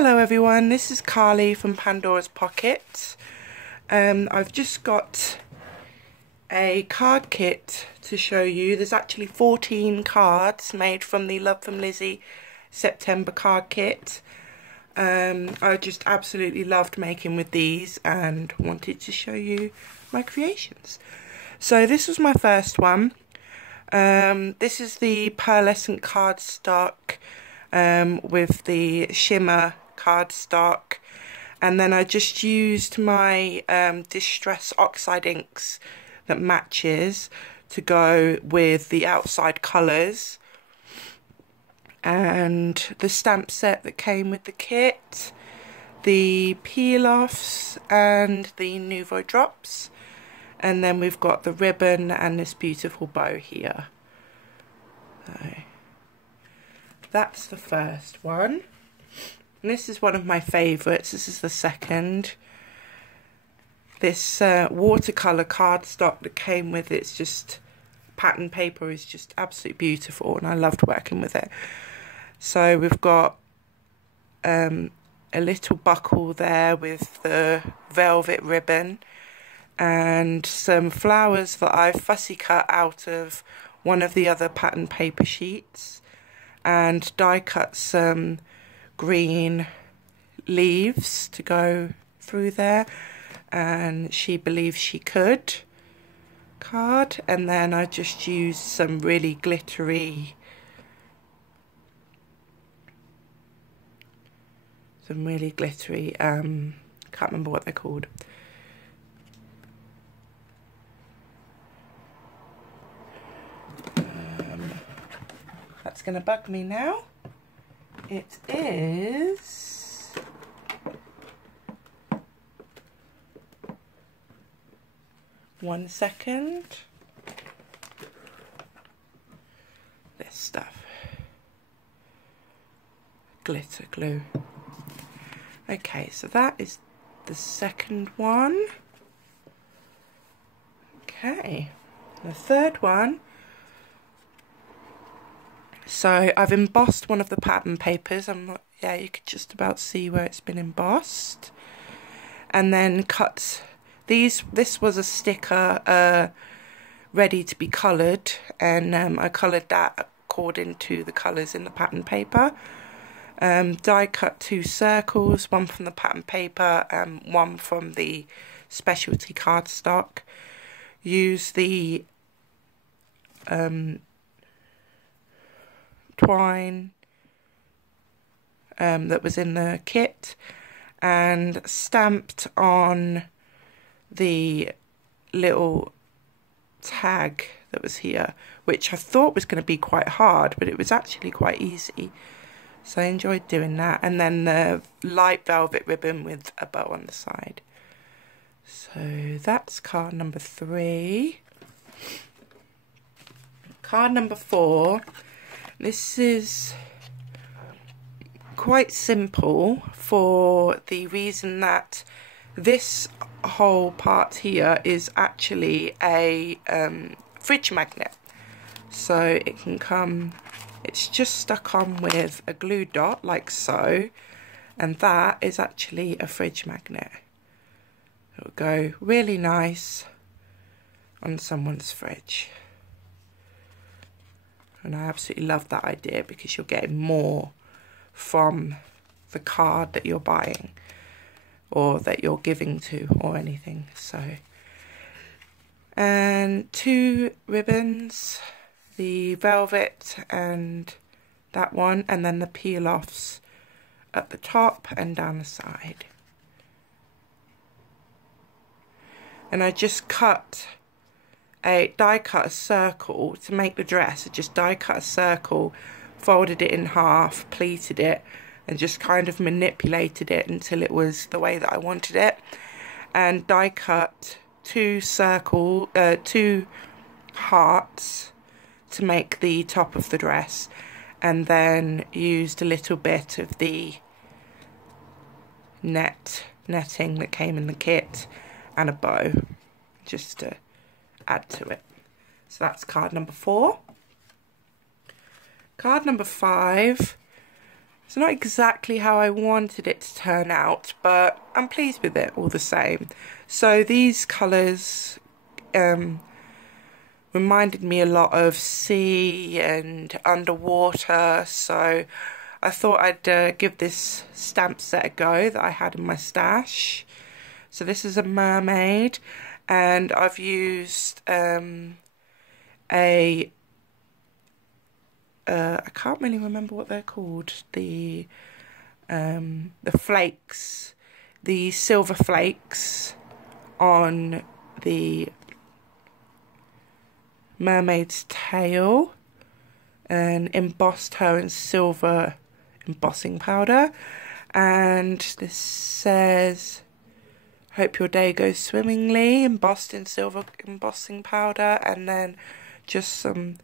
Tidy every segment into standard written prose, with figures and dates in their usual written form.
Hello everyone, this is Carly from Pandora's Pocket. I've just got a card kit to show you. There's actually 14 cards made from the Love from Lizi September card kit. I just absolutely loved making with these and wanted to show you my creations. So this was my first one. This is the pearlescent cardstock with the shimmer cardstock, and then I just used my Distress Oxide inks that matches to go with the outside colours, and the stamp set that came with the kit, the peel-offs and the Nouveau drops, and then we've got the ribbon and this beautiful bow here. So that's the first one. And this is one of my favourites. This is the second. This watercolour cardstock that came with it's just pattern paper is just absolutely beautiful, and I loved working with it. So we've got a little buckle there with the velvet ribbon and some flowers that I fussy cut out of one of the other pattern paper sheets, and die cut some green leaves to go through there, and She Believes She Could card, and then I just used some really glittery can't remember what they're called. That's gonna bug me now. It is one second. This stuff. Glitter glue. Okay, so that is the second one. Okay, the third one. So I've embossed one of the pattern papers. Yeah, you could just about see where it's been embossed. And then cut these. This was a sticker ready to be coloured, and I coloured that according to the colours in the pattern paper. Die cut 2 circles, one from the pattern paper and one from the specialty cardstock. Use the twine that was in the kit, and stamped on the little tag that was here, which I thought was going to be quite hard, but it was actually quite easy, so I enjoyed doing that. And then the light velvet ribbon with a bow on the side. So that's card number 3. Card number 4. This is quite simple for the reason that this whole part here is actually a fridge magnet. So it can come, it's just stuck on with a glue dot like so, and that is actually a fridge magnet. It will go really nice on someone's fridge. And I absolutely love that idea because you're getting more from the card that you're buying or that you're giving to or anything. So, and 2 ribbons, the velvet and that one, and then the peel-offs at the top and down the side. And I just die cut a circle to make the dress. I just die cut a circle, folded it in half, pleated it, and just kind of manipulated it until it was the way that I wanted it. And die cut 2 hearts to make the top of the dress, and then used a little bit of the netting that came in the kit and a bow just to add to it. So that's card number 4. Card number 5 It's not exactly how I wanted it to turn out, but I'm pleased with it all the same. So these colours reminded me a lot of sea and underwater, so I thought I'd give this stamp set a go that I had in my stash. So this is a mermaid, and I've used I can't really remember what they're called, the flakes, the silver flakes on the mermaid's tail, and embossed her in silver embossing powder. And this says, "Hope your day goes swimmingly," embossed in silver embossing powder, and then just some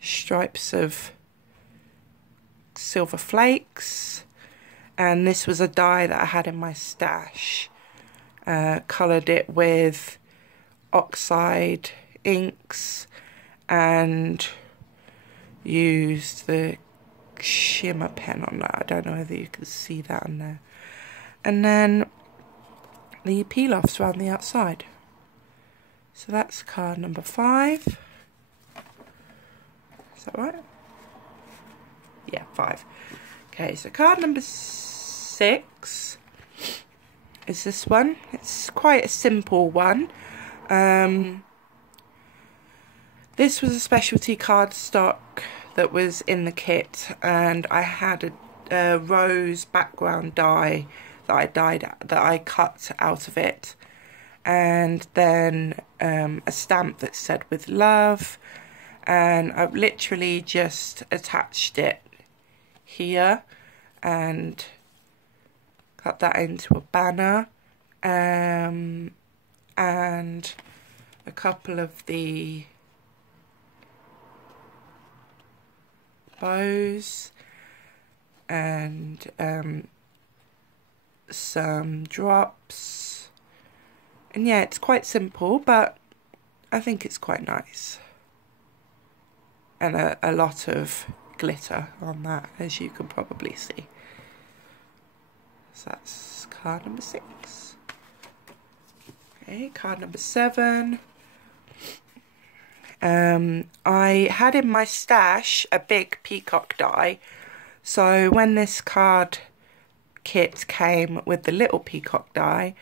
stripes of silver flakes. And this was a die that I had in my stash. Coloured it with oxide inks and used the shimmer pen on that. I don't know whether you can see that on there. And then the peel-offs around the outside. So that's card number 5. Is that right? Yeah, 5. Okay, so card number 6 is this one. It's quite a simple one. This was a specialty cardstock that was in the kit, and I had a rose background die that I cut out of it, and then a stamp that said "with love," and I've literally just attached it here and cut that into a banner, and a couple of the bows and some drops. And yeah, it's quite simple, but I think it's quite nice. And a lot of glitter on that, as you can probably see. So that's card number 6. Okay, card number 7. I had in my stash a big peacock die, so when this card kit came with the little peacock die,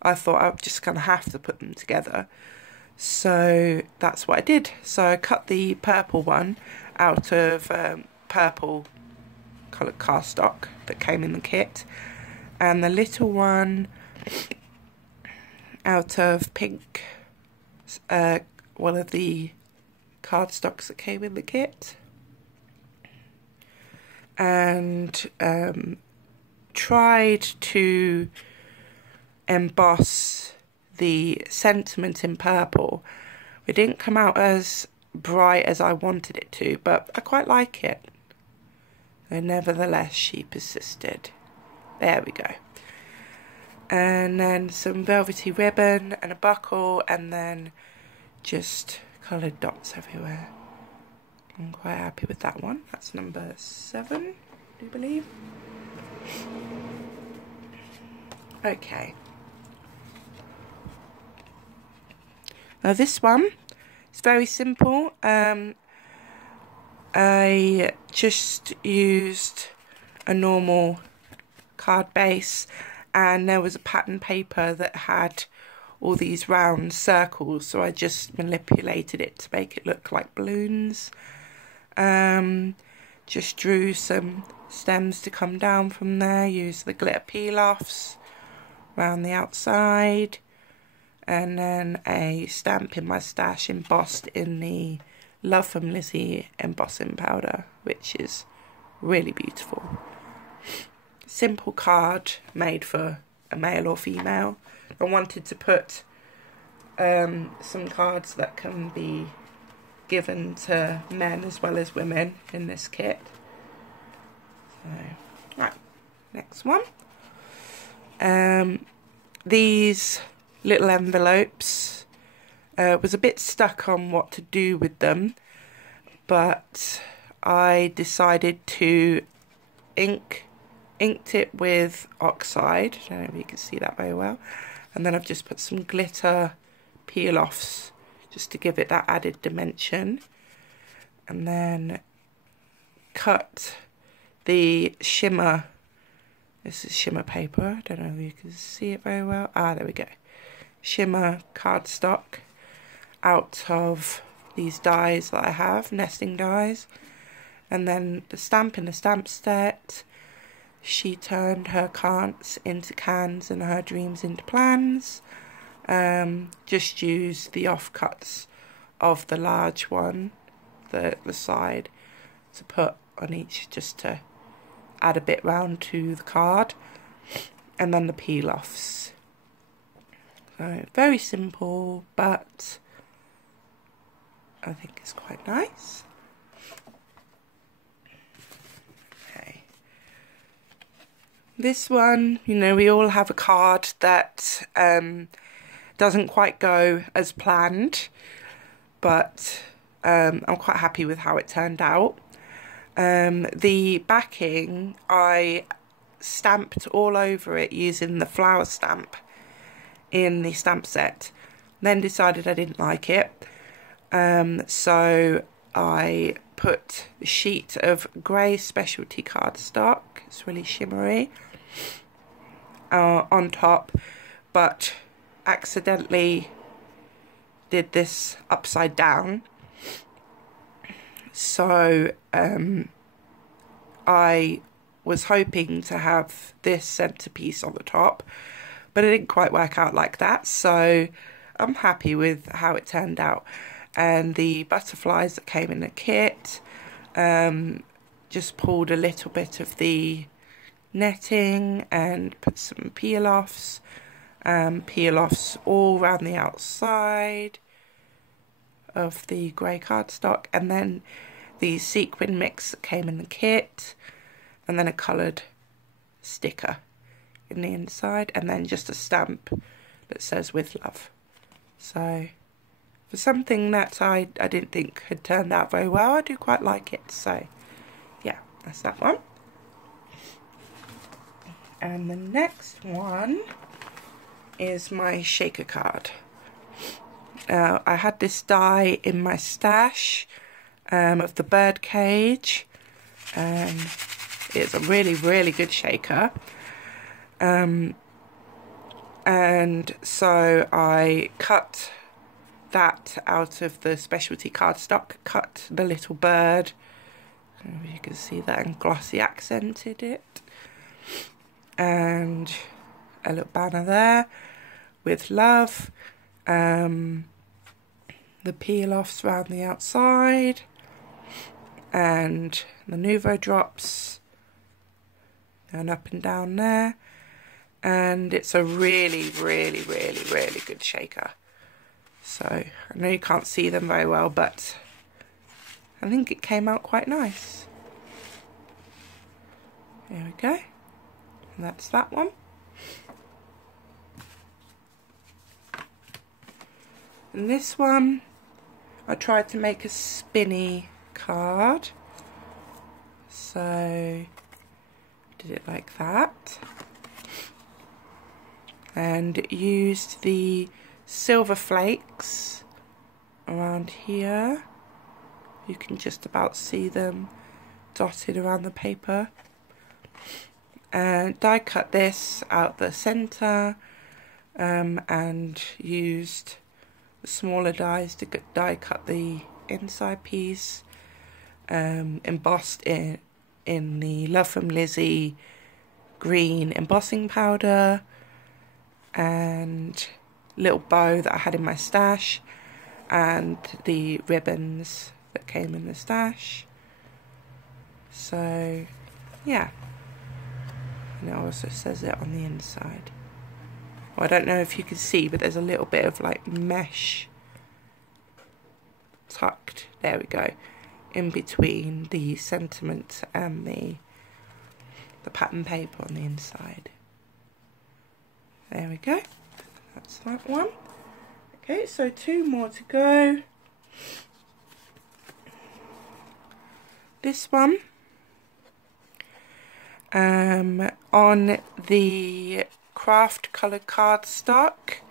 I thought I was just going to have to put them together. So that's what I did. So I cut the purple one out of purple coloured cardstock that came in the kit, and the little one out of pink, one of the cardstocks that came in the kit, and tried to emboss the sentiment in purple. It didn't come out as bright as I wanted it to, but I quite like it. And nevertheless, she persisted. There we go. And then some velvety ribbon and a buckle, and then just coloured dots everywhere. I'm quite happy with that one. That's number 7, do you believe? Okay. Now this one is very simple. I just used a normal card base, and there was a pattern paper that had all these round circles, so I just manipulated it to make it look like balloons. Just drew some stems to come down from there, used the glitter peel-offs around the outside, and then a stamp in my stash embossed in the Love from Lizi embossing powder, which is really beautiful. Simple card made for a male or female. I wanted to put some cards that can be given to men as well as women in this kit. So, right, next one. These little envelopes, was a bit stuck on what to do with them, but I decided to ink inked it with oxide. I don't know if you can see that very well. And then I've just put some glitter peel-offs just to give it that added dimension. And then cut the shimmer. This is shimmer paper. I don't know if you can see it very well. Ah, there we go. Shimmer cardstock out of these dies that I have, nesting dies. And then the stamp in the stamp set. She turned her can'ts into cans and her dreams into plans. Just use the offcuts of the large one, the side, to put on each, just to add a bit round to the card. And then the peel-offs. So very simple, but I think it's quite nice. Okay. This one, you know, we all have a card that doesn't quite go as planned, but I'm quite happy with how it turned out. The backing, I stamped all over it using the flower stamp in the stamp set, then decided I didn't like it, so I put a sheet of grey specialty cardstock, it's really shimmery, on top, but accidentally did this upside down. So I was hoping to have this centerpiece on the top, but it didn't quite work out like that, so I'm happy with how it turned out. And the butterflies that came in the kit, just pulled a little bit of the netting and put some peel-offs all around the outside of the grey cardstock, and then the sequin mix that came in the kit, and then a coloured sticker in the inside, and then just a stamp that says "with love." So for something that I didn't think had turned out very well, I do quite like it. So yeah, that's that one. And the next one is my shaker card. I had this die in my stash of the bird cage. It's a really good shaker. And so I cut that out of the specialty cardstock, cut the little bird. I don't know if you can see that, and glossy accented it. And a little banner there with love. The peel-offs around the outside, and the Nouveau drops going up and down there. And it's a really good shaker. So I know you can't see them very well, but I think it came out quite nice. There we go. And that's that one. And this one, I tried to make a spinny card. So did it like that. And used the silver flakes around here. You can just about see them dotted around the paper. And die cut this out the centre, and used the smaller dies to die cut the inside piece, embossed in the Love from Lizi green embossing powder, and little bow that I had in my stash, and the ribbons that came in the stash. So yeah, and it also says it on the inside. Well, I don't know if you can see, but there's a little bit of like mesh tucked, there we go, in between the sentiment and the pattern paper on the inside. There we go, that's that one. Okay, so 2 more to go. This one, on the craft coloured cardstock.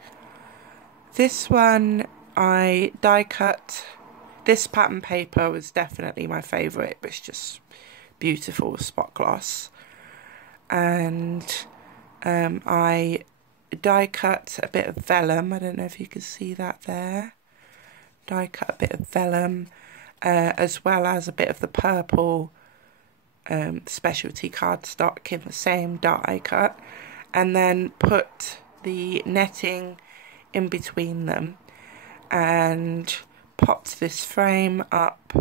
This one I die cut. This pattern paper was definitely my favourite. It's just beautiful spot gloss. And I die cut a bit of vellum. I don't know if you can see that there. Die cut a bit of vellum, as well as a bit of the purple specialty cardstock in the same die cut, and then put the netting in between them and popped this frame up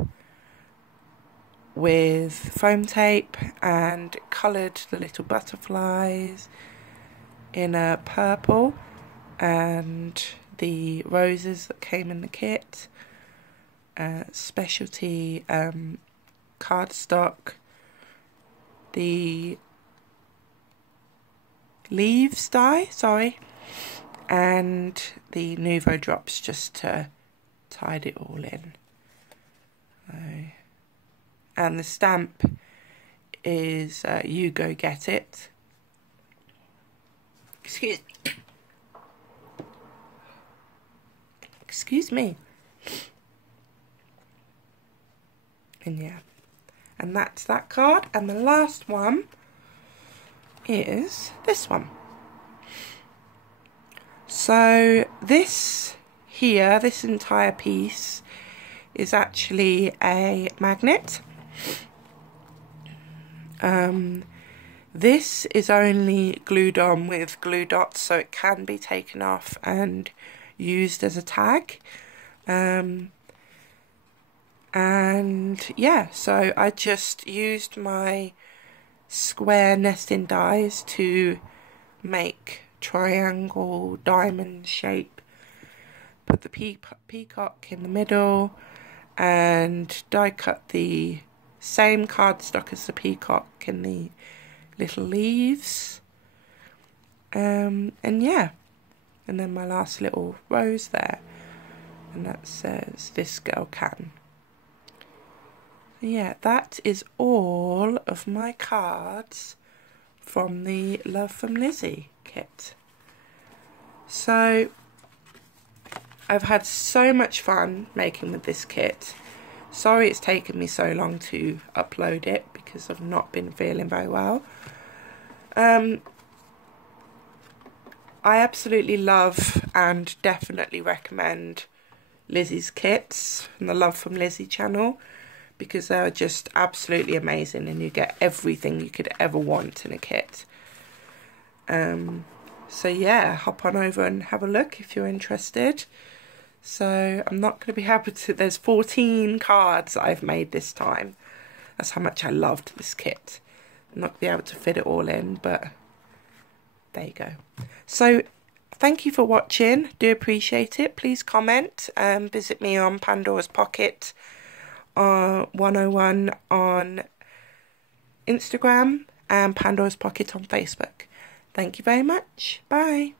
with foam tape and coloured the little butterflies in a purple and the roses that came in the kit, specialty cardstock, the leaves die, and the Nouveau drops just to tide it all in. And the stamp is You Go Get It. Excuse me. And yeah, and that's that card. And the last one is this one. So this here, this entire piece is actually a magnet. This is only glued on with glue dots, so it can be taken off and used as a tag. And yeah, so I just used my square nesting dies to make triangle diamond shape, put the peacock in the middle, and die cut the same cardstock as the peacock in the little leaves, and yeah, and then my last little rose there, and that says "This Girl Can." Yeah, that is all of my cards from the Love from Lizi kit. So I've had so much fun making with this kit. Sorry it's taken me so long to upload it because I've not been feeling very well. I absolutely love and definitely recommend Lizi's kits from the Love from Lizi channel, because they're just absolutely amazing and you get everything you could ever want in a kit. So yeah, hop on over and have a look if you're interested. So I'm not going to be able to, there's 14 cards that I've made this time. That's how much I loved this kit. I'm not going to be able to fit it all in, but there you go. So thank you for watching, do appreciate it. Please comment and visit me on Pandora's Pocket 101 on Instagram and Pandora's Pocket on Facebook. Thank you very much. Bye.